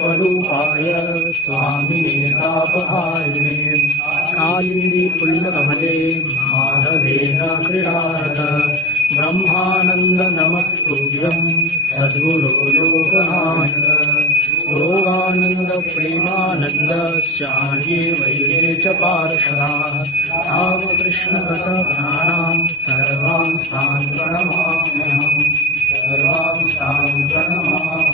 स्वरूपाय स्वामिने तापहारिणे कालिन्दी पुल्लकमले माधवेन क्रीडारत ब्रह्मानन्द नमस्तुभ्यं सद्गुरो लोकनायक योगानन्द प्रेमानन्द श्याये वैर्ये च पार्षदाः रामकृष्णगतप्राणां सर्वां प्रणमाम्यहम् सर्वां प्रणमाम्यहम्